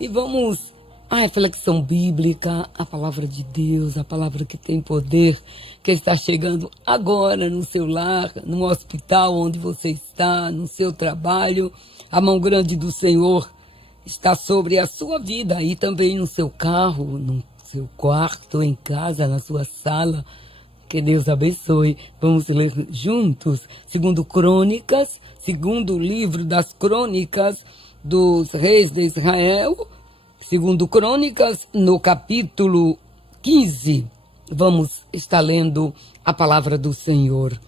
e vamos à reflexão bíblica, a palavra de Deus, a palavra que tem poder, que está chegando agora no seu lar, no hospital onde você está, no seu trabalho. A mão grande do Senhor está sobre a sua vida e também no seu carro, no seu quarto, em casa, na sua sala. Que Deus abençoe. Vamos ler juntos, segundo Crônicas, segundo livro das Crônicas dos Reis de Israel, segundo Crônicas, no capítulo 15. Vamos estar lendo a palavra do Senhor.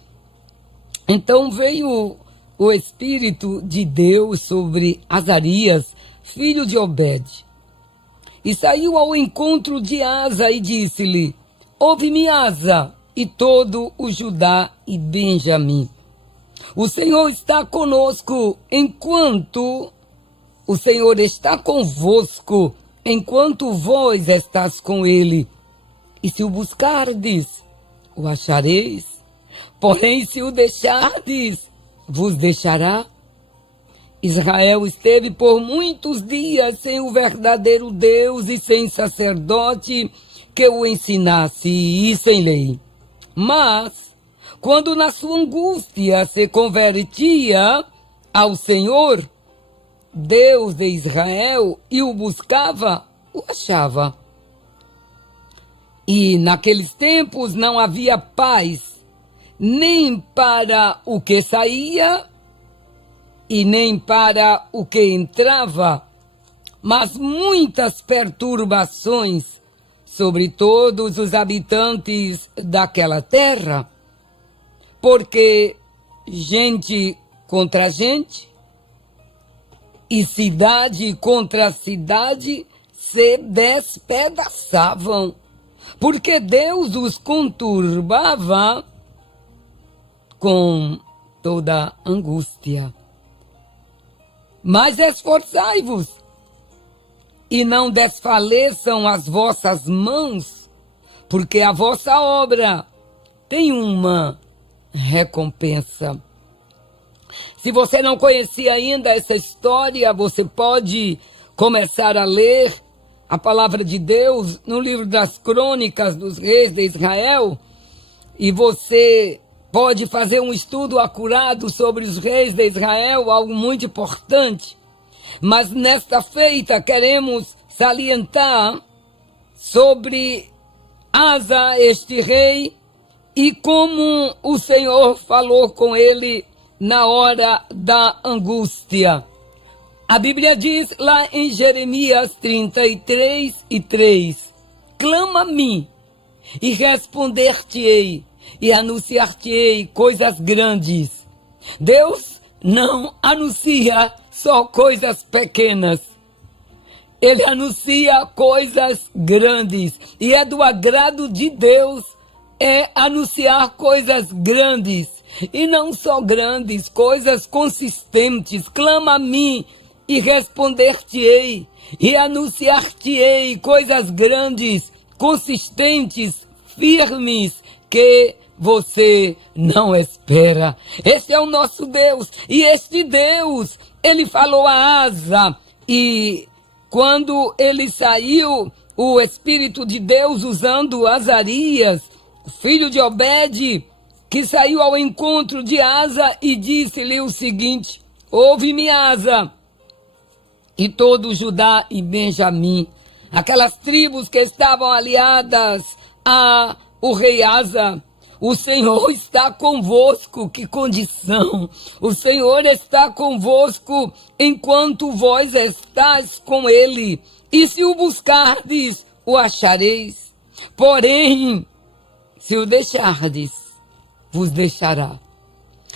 Então veio o Espírito de Deus sobre Azarias, filho de Obed, e saiu ao encontro de Asa e disse-lhe: ouve-me, Asa, e todo o Judá e Benjamim. O Senhor está conosco enquanto o Senhor está convosco, enquanto vós estás com ele. E se o buscardes, o achareis. Porém, se o deixardes, vos deixará. Israel esteve por muitos dias sem o verdadeiro Deus e sem sacerdote que o ensinasse e sem lei. Mas, quando na sua angústia se convertia ao Senhor, Deus de Israel, e o buscava, o achava. E naqueles tempos não havia paz, nem para o que saía, e nem para o que entrava, mas muitas perturbações sobre todos os habitantes daquela terra, porque gente contra gente e cidade contra cidade se despedaçavam, porque Deus os conturbava com toda angústia. Mas esforçai-vos, e não desfaleçam as vossas mãos, porque a vossa obra tem uma recompensa. Se você não conhecia ainda essa história, você pode começar a ler a palavra de Deus no livro das Crônicas dos Reis de Israel, e você pode fazer um estudo acurado sobre os reis de Israel, algo muito importante. Mas nesta feita queremos salientar sobre Asa, este rei, e como o Senhor falou com ele na hora da angústia. A Bíblia diz lá em Jeremias 33:3, clama a mim e responder-te-ei e anunciar-te-ei coisas grandes. Deus não anuncia só coisas pequenas. Ele anuncia coisas grandes. E é do agrado de Deus anunciar coisas grandes. E não só grandes, coisas consistentes. Clama a mim e responder-te-ei. E anunciar-te-ei coisas grandes, consistentes, firmes, que você não espera. Este é o nosso Deus. E este Deus, ele falou a Asa, e quando ele saiu, o Espírito de Deus usando Azarias, filho de Obed, que saiu ao encontro de Asa e disse-lhe o seguinte: ouve-me, Asa, e todo Judá e Benjamim, aquelas tribos que estavam aliadas ao rei Asa. O Senhor está convosco. Que condição! O Senhor está convosco enquanto vós estáis com ele. E se o buscardes, o achareis. Porém, se o deixardes, vos deixará.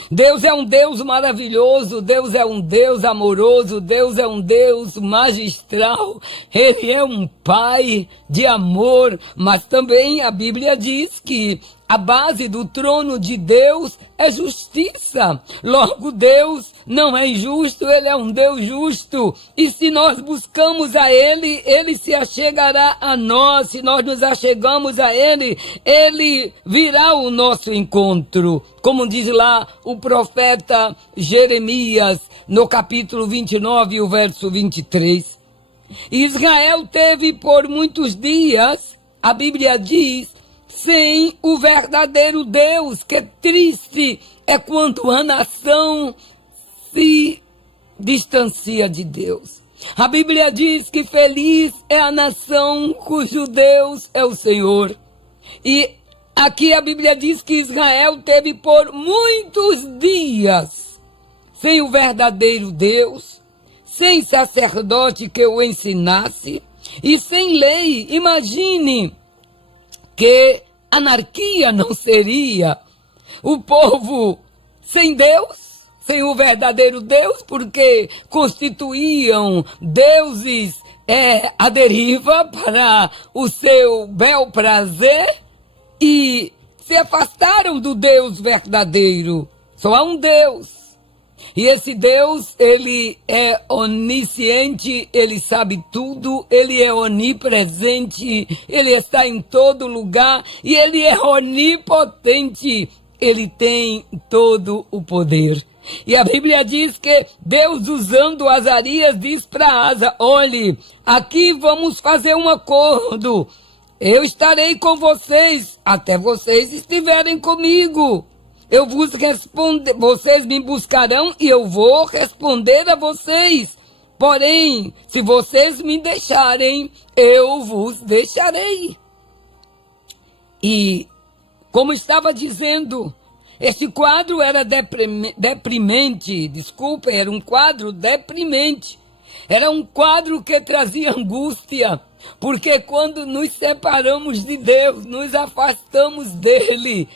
Deus é um Deus maravilhoso, Deus é um Deus amoroso, Deus é um Deus magistral, Ele é um Pai de amor, mas também a Bíblia diz que a base do trono de Deus é justiça. Logo, Deus não é injusto, Ele é um Deus justo. E se nós buscamos a Ele, Ele se achegará a nós. Se nós nos achegamos a Ele, Ele virá ao nosso encontro. Como diz lá o profeta Jeremias, no capítulo 29, o verso 23. Israel teve por muitos dias, a Bíblia diz, sem o verdadeiro Deus. Que triste é quando a nação se distancia de Deus. A Bíblia diz que feliz é a nação cujo Deus é o Senhor. E aqui a Bíblia diz que Israel teve por muitos dias sem o verdadeiro Deus, sem sacerdote que o ensinasse e sem lei. Imagine que anarquia não seria o povo sem Deus, sem o verdadeiro Deus, porque constituíam deuses à deriva para o seu bel prazer e se afastaram do Deus verdadeiro. Só há um Deus. E esse Deus, ele é onisciente, ele sabe tudo, ele é onipresente, ele está em todo lugar e ele é onipotente, ele tem todo o poder. E a Bíblia diz que Deus, usando Azarias, diz para Asa: olhe, aqui vamos fazer um acordo, eu estarei com vocês até vocês estiverem comigo. Eu vos responder, vocês me buscarão e eu vou responder a vocês. Porém, se vocês me deixarem, eu vos deixarei. E, como estava dizendo, esse quadro era deprimente, era um quadro deprimente. Era um quadro que trazia angústia, porque quando nos separamos de Deus, nos afastamos dele,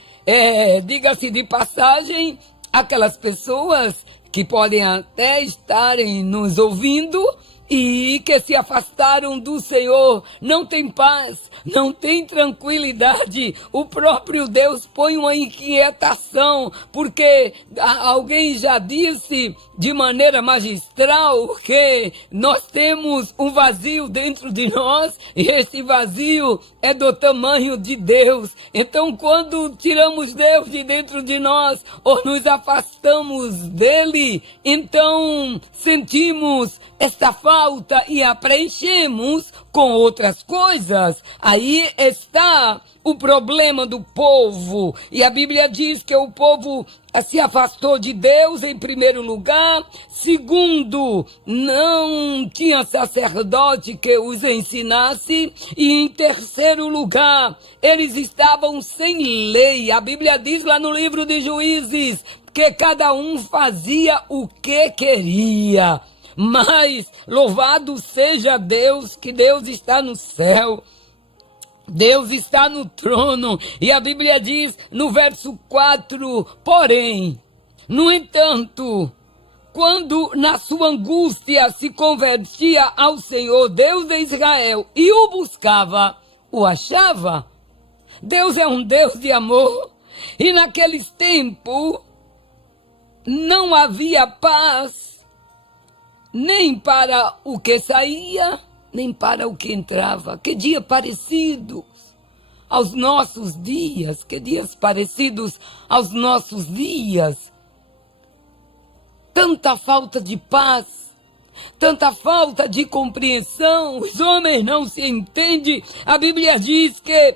diga-se de passagem, aquelas pessoas que podem até estarem nos ouvindo e que se afastaram do Senhor, não tem paz, não tem tranquilidade. O próprio Deus põe uma inquietação, porque alguém já disse de maneira magistral que nós temos um vazio dentro de nós e esse vazio é do tamanho de Deus. Então, quando tiramos Deus de dentro de nós ou nos afastamos dele, então sentimos esta falta e a preenchemos com outras coisas. Aí está o problema do povo. E a Bíblia diz que o povo se afastou de Deus em primeiro lugar. Segundo, não tinha sacerdote que os ensinasse. E em terceiro lugar, eles estavam sem lei. A Bíblia diz lá no livro de Juízes que cada um fazia o que queria. Mas louvado seja Deus, que Deus está no céu, Deus está no trono. E a Bíblia diz no verso 4, porém, no entanto, quando na sua angústia se convertia ao Senhor, Deus de Israel, e o buscava, o achava. Deus é um Deus de amor, e naqueles tempos não havia paz, nem para o que saía, nem para o que entrava. Que dia parecidos aos nossos dias, que dias parecidos aos nossos dias. Tanta falta de paz, tanta falta de compreensão, os homens não se entendem. A Bíblia diz que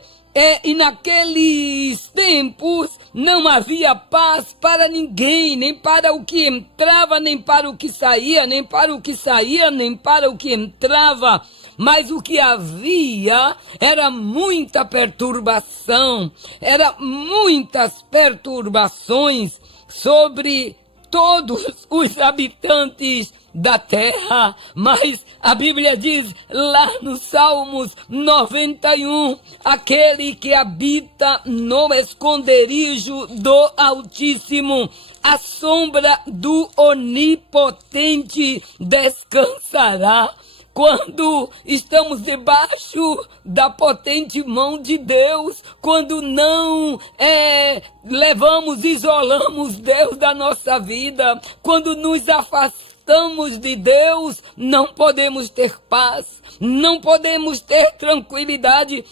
e naqueles tempos não havia paz para ninguém, nem para o que entrava, nem para o que saía, nem para o que saía, nem para o que entrava. Mas o que havia era muita perturbação, era muitas perturbações sobre todos os habitantes da terra. Mas a Bíblia diz lá no Salmos 91, aquele que habita no esconderijo do Altíssimo, à sombra do Onipotente descansará. Quando estamos debaixo da potente mão de Deus, quando não isolamos Deus da nossa vida, quando nos afastamos de Deus, não podemos ter paz, não podemos ter tranquilidade.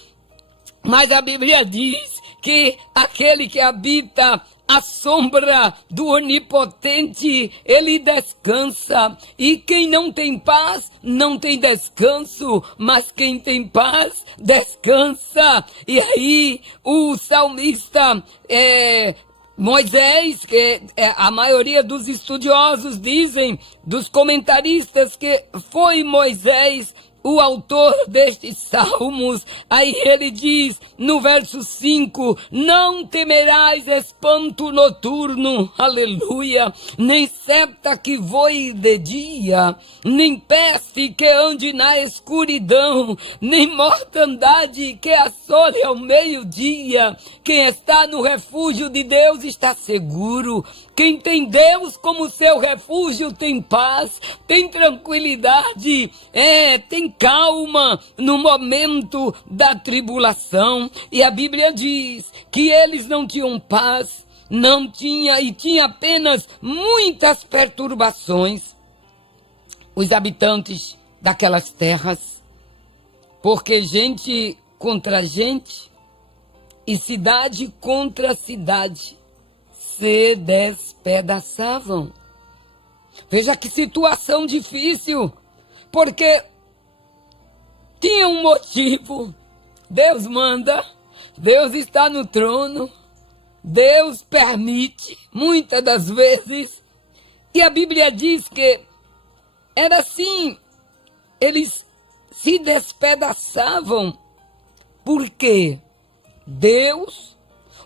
Mas a Bíblia diz que aquele que habita à sombra do Onipotente, ele descansa. E quem não tem paz, não tem descanso, mas quem tem paz, descansa. E aí, o salmista, Moisés, que a maioria dos estudiosos dizem, dos comentaristas, que foi Moisés o autor destes salmos. Aí ele diz no verso 5, não temerás espanto noturno, aleluia, nem seta que voe de dia, nem peste que ande na escuridão, nem mortandade que assole ao meio-dia. Quem está no refúgio de Deus está seguro. Quem tem Deus como seu refúgio tem paz, tem tranquilidade, tem calma no momento da tribulação. E a Bíblia diz que eles não tinham paz, tinha apenas muitas perturbações, os habitantes daquelas terras, porque gente contra gente e cidade contra cidade se despedaçavam. Veja que situação difícil, porque tinha um motivo. Deus manda, Deus está no trono, Deus permite, muitas das vezes. E a Bíblia diz que era assim, eles se despedaçavam, porque Deus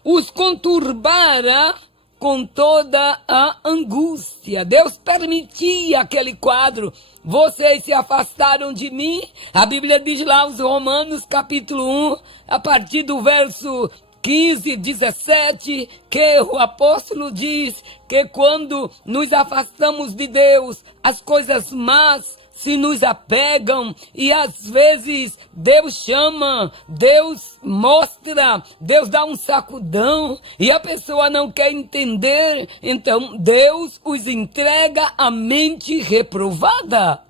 os conturbara com toda a angústia. Deus permitia aquele quadro. Vocês se afastaram de mim. A Bíblia diz lá, os Romanos, capítulo 1, a partir do verso 15, 17, que o apóstolo diz que quando nos afastamos de Deus, as coisas más se nos apegam, e às vezes Deus chama, Deus mostra, Deus dá um sacudão, e a pessoa não quer entender, então Deus os entrega à mente reprovada.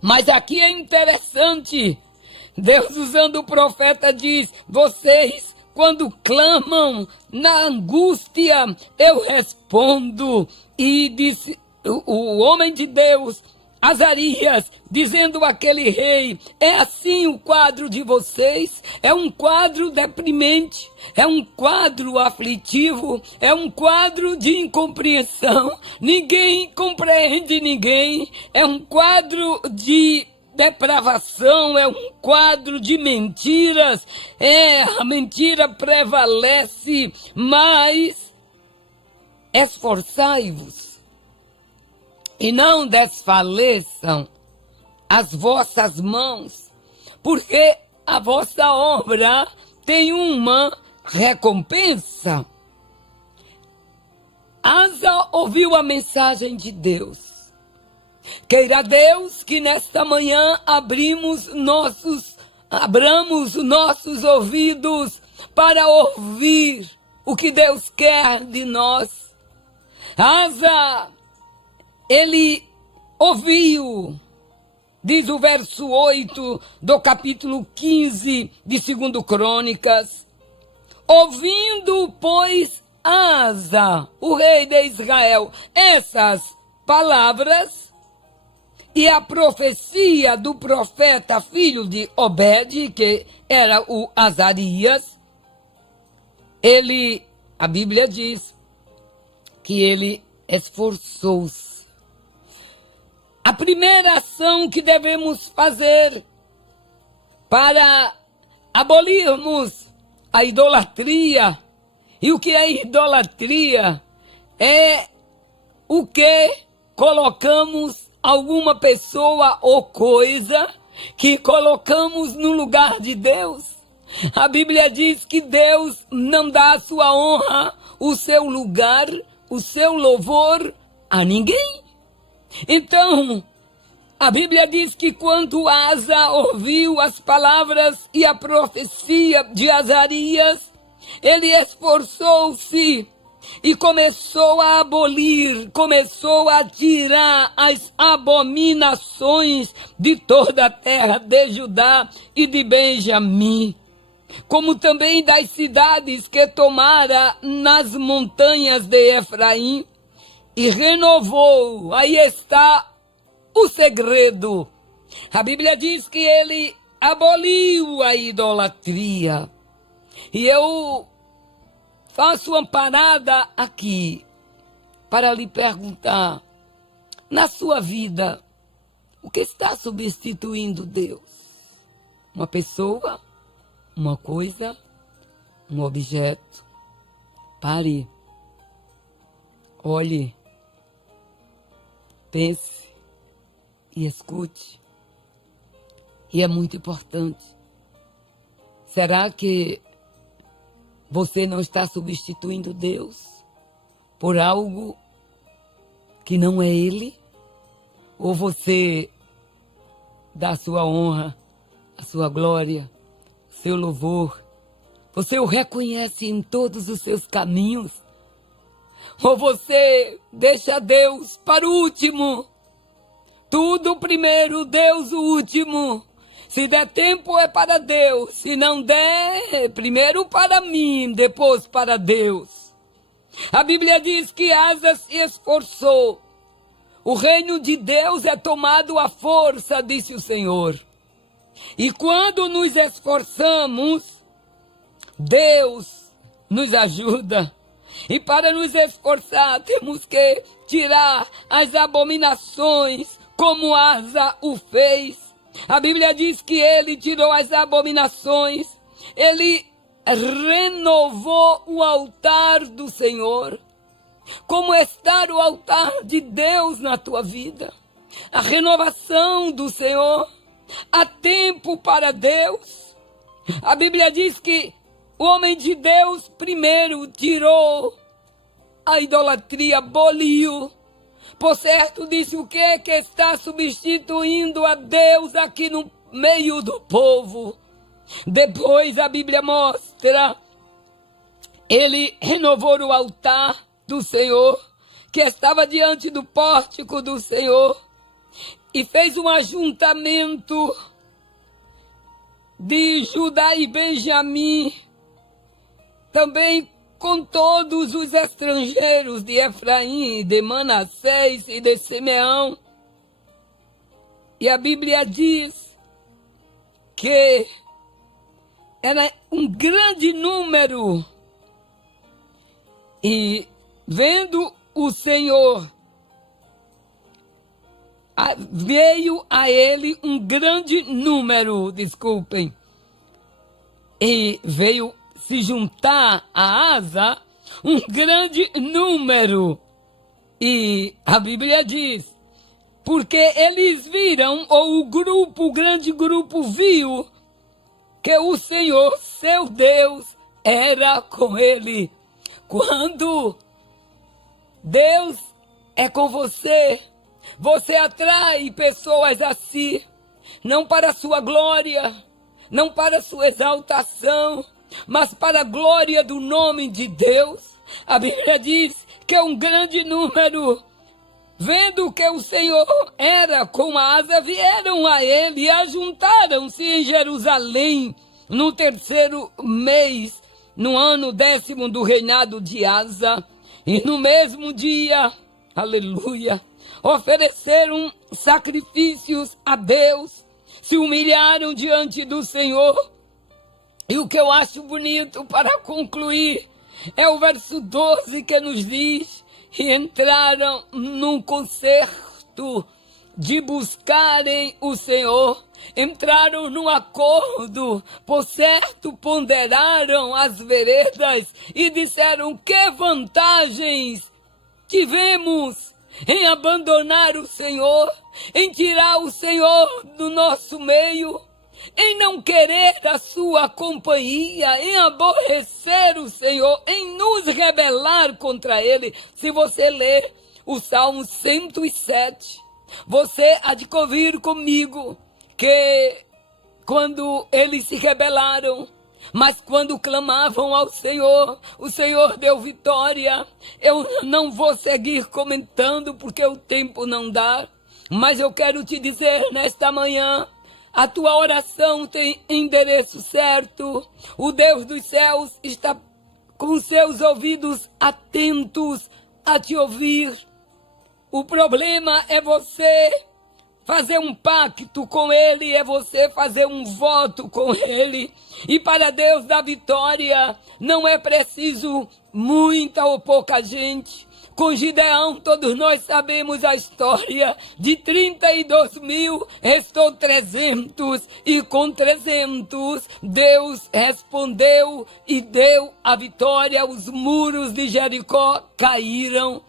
Mas aqui é interessante, Deus usando o profeta diz, vocês quando clamam na angústia, eu respondo. E disse o homem de Deus, Azarias, dizendo àquele rei, é assim o quadro de vocês? É um quadro deprimente, é um quadro aflitivo, é um quadro de incompreensão, ninguém compreende ninguém, é um quadro de depravação, é um quadro de mentiras, a mentira prevalece, mas esforçai-vos e não desfaleçam as vossas mãos, porque a vossa obra tem uma recompensa. Asa ouviu a mensagem de Deus. Queira Deus que nesta manhã abramos nossos ouvidos para ouvir o que Deus quer de nós. Asa, ele ouviu, diz o verso 8 do capítulo 15 de 2 Crônicas. Ouvindo, pois, Asa, o rei de Israel, essas palavras e a profecia do profeta filho de Obed, que era o Azarias, a Bíblia diz que ele esforçou-se. A primeira ação que devemos fazer para abolirmos a idolatria, e o que é idolatria? É o que colocamos alguma pessoa ou coisa que colocamos no lugar de Deus. A Bíblia diz que Deus não dá a sua honra, o seu lugar, o seu louvor a ninguém. Então, a Bíblia diz que quando Asa ouviu as palavras e a profecia de Azarias, ele esforçou-se e começou a abolir, começou a tirar as abominações de toda a terra de Judá e de Benjamim. como também das cidades que tomara nas montanhas de Efraim, e renovou. Aí está o segredo. A Bíblia diz que ele aboliu a idolatria. E eu faço uma parada aqui para lhe perguntar, na sua vida, o que está substituindo Deus? Uma pessoa? Uma coisa? Um objeto? Pare. Olhe. Pense. E escute. E é muito importante. Será que você não está substituindo Deus por algo que não é Ele? Ou você dá a sua honra, a sua glória, seu louvor, você o reconhece em todos os seus caminhos? Ou você deixa Deus para o último? Tudo primeiro, Deus o último. Se der tempo é para Deus, se não der, primeiro para mim, depois para Deus. A Bíblia diz que Asa se esforçou. O reino de Deus é tomado à força, disse o Senhor. E quando nos esforçamos, Deus nos ajuda. E para nos esforçar, temos que tirar as abominações, como Asa o fez. A Bíblia diz que ele tirou as abominações. Ele renovou o altar do Senhor. Como está o altar de Deus na tua vida? A renovação do Senhor. Há tempo para Deus. A Bíblia diz que o homem de Deus primeiro tirou a idolatria, aboliu. Por certo, disse o que está substituindo a Deus aqui no meio do povo. Depois a Bíblia mostra, ele renovou o altar do Senhor, que estava diante do pórtico do Senhor, e fez um ajuntamento de Judá e Benjamim, também com todos os estrangeiros de Efraim, de Manassés e de Simeão. E a Bíblia diz que era um grande número. E vendo o Senhor, veio a ele um grande número, desculpem, e veio se juntar a Asa um grande número. E a Bíblia diz, porque eles viram, ou o grande grupo viu, que o Senhor, seu Deus, era com ele. Quando Deus é com você, você atrai pessoas a si, não para a sua glória, não para a sua exaltação, mas para a glória do nome de Deus. A Bíblia diz que é um grande número, vendo que o Senhor era com Asa, vieram a ele e ajuntaram-se em Jerusalém no 3º mês, no ano 10º do reinado de Asa. E no mesmo dia, aleluia, ofereceram sacrifícios a Deus, se humilharam diante do Senhor. E o que eu acho bonito para concluir é o verso 12 que nos diz: e entraram num concerto de buscarem o Senhor, entraram num acordo, por certo ponderaram as veredas e disseram: que vantagens tivemos em abandonar o Senhor, em tirar o Senhor do nosso meio, em não querer a sua companhia, em aborrecer o Senhor, em nos rebelar contra Ele. Se você ler o Salmo 107, você há de convir comigo que quando eles se rebelaram, mas quando clamavam ao Senhor, o Senhor deu vitória. Eu não vou seguir comentando porque o tempo não dá, mas eu quero te dizer nesta manhã, A tua oração tem endereço certo. O Deus dos céus está com seus ouvidos atentos a te ouvir. O problema é você fazer um pacto com Ele, é você fazer um voto com Ele. E para Deus dar vitória, não é preciso muita ou pouca gente. Com Gideão, todos nós sabemos a história. De 32.000, restou 300. E com 300, Deus respondeu e deu a vitória. Os muros de Jericó caíram.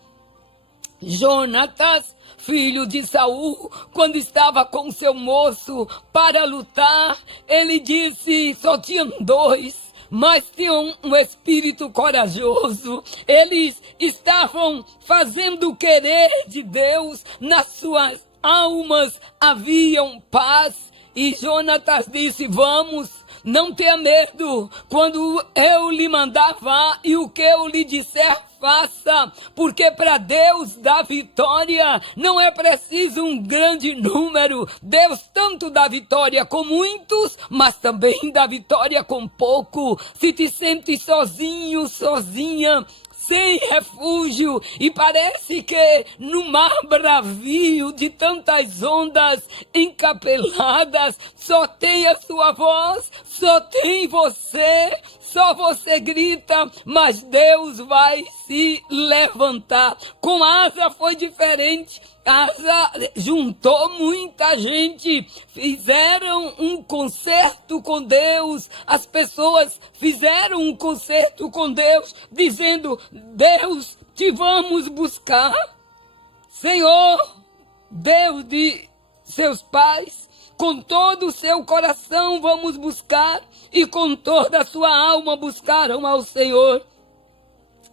Jonatas, filho de Saul, quando estava com seu moço para lutar, ele disse, só tinham 2. Mas tinham um espírito corajoso. Eles estavam fazendo o querer de Deus. Nas suas almas haviam paz. E Jonatas disse, vamos, não tenha medo. Quando eu lhe mandar, vá, e o que eu lhe disser, faça, porque para Deus dar vitória não é preciso um grande número. Deus tanto dá vitória com muitos, mas também dá vitória com pouco. Se te sentes sozinho, sozinha, sem refúgio, e parece que no mar bravio de tantas ondas encapeladas, só tem a sua voz, só tem você, só você grita, mas Deus vai se levantar. Com Asa foi diferente. Asa juntou muita gente, fizeram um concerto com Deus. As pessoas fizeram um concerto com Deus, dizendo, Deus, te vamos buscar. Senhor, Deus de seus pais, com todo o seu coração vamos buscar, e com toda a sua alma buscaram ao Senhor.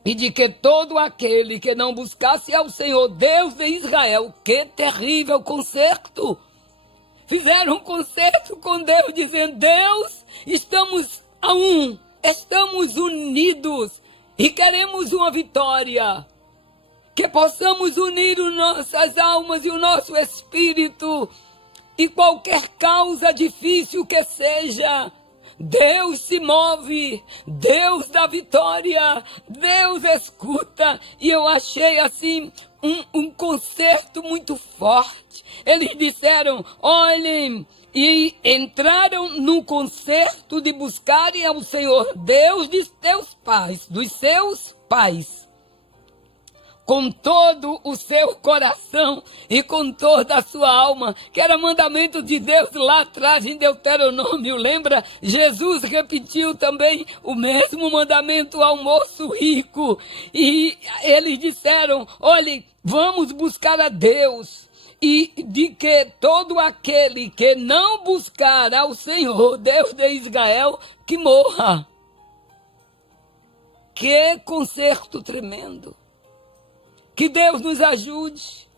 E de que todo aquele que não buscasse ao Senhor, Deus de Israel, que terrível concerto! Fizeram um concerto com Deus, dizendo, Deus, estamos a um, estamos unidos e queremos uma vitória. Que possamos unir as nossas almas e o nosso espírito, e qualquer causa difícil que seja, Deus se move, Deus dá vitória, Deus escuta. E eu achei assim um concerto muito forte. Eles disseram, olhem, e entraram no concerto de buscarem ao Senhor Deus de teus pais, dos seus pais, com todo o seu coração e com toda a sua alma, que era mandamento de Deus lá atrás em Deuteronômio, lembra? Jesus repetiu também o mesmo mandamento ao moço rico, e eles disseram, olhem, vamos buscar a Deus, e de que todo aquele que não buscar ao Senhor, Deus de Israel, que morra. Que concerto tremendo! Que Deus nos ajude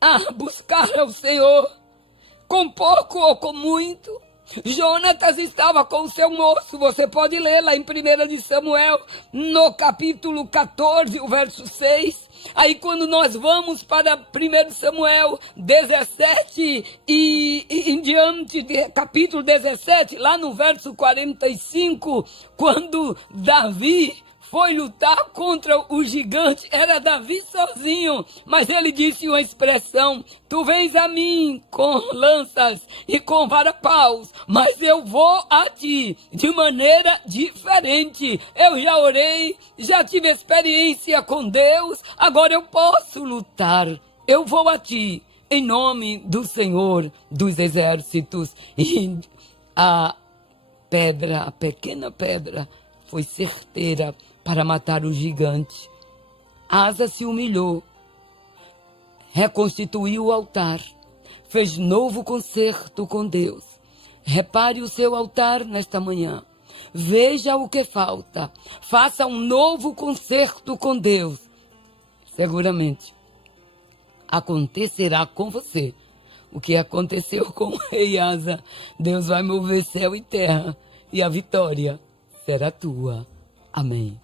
a buscar ao Senhor, com pouco ou com muito. Jonatas estava com o seu moço, você pode ler lá em 1 de Samuel, no capítulo 14, o verso 6. Aí quando nós vamos para 1 Samuel 17 e em diante, capítulo 17, lá no verso 45, quando Davi foi lutar contra o gigante, era Davi sozinho, mas ele disse uma expressão, tu vens a mim com lanças e com varapaus, mas eu vou a ti de maneira diferente. Eu já orei, já tive experiência com Deus, agora eu posso lutar. Eu vou a ti em nome do Senhor dos Exércitos. E a pedra, a pequena pedra, foi certeira para matar o gigante. Asa se humilhou, reconstituiu o altar, fez novo concerto com Deus. Repare o seu altar nesta manhã, veja o que falta, faça um novo concerto com Deus. Seguramente acontecerá com você o que aconteceu com o rei Asa. Deus vai mover céu e terra, e a vitória será tua. Amém.